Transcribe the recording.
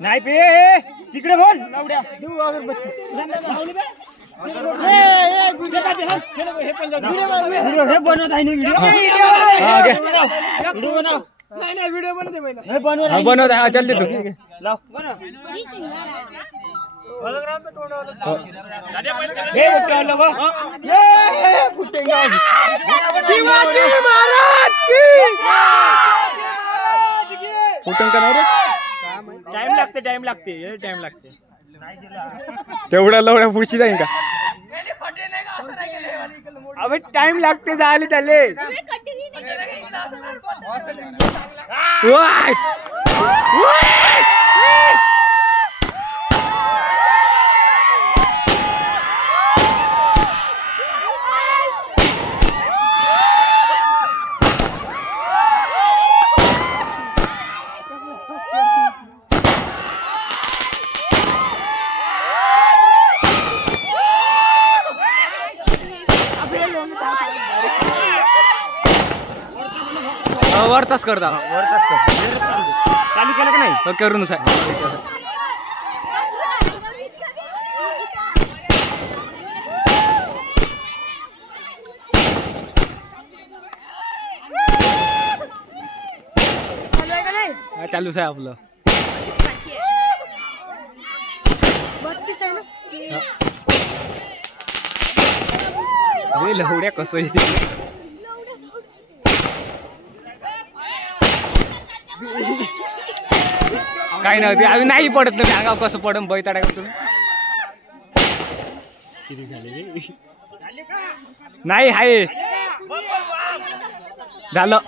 नाही पे तिकडे बोल लावड्या हे बनवत आहे व्हिडिओ बनवत आहे चल तू शिवाजी महाराज की फुटन का रे टाइम लागते तेवढा लवड्या पुढची जाईल का अबे टाइम लागते झाले त्याले वरताच करता चालू केलं का नाही करून चालूच आहे आपलं लवड्या कसं काही नव्हती आम्ही नाही पडत ना अंगाव कसं पडम बैताडा का तुम्ही किती झाले नाही हाय झालं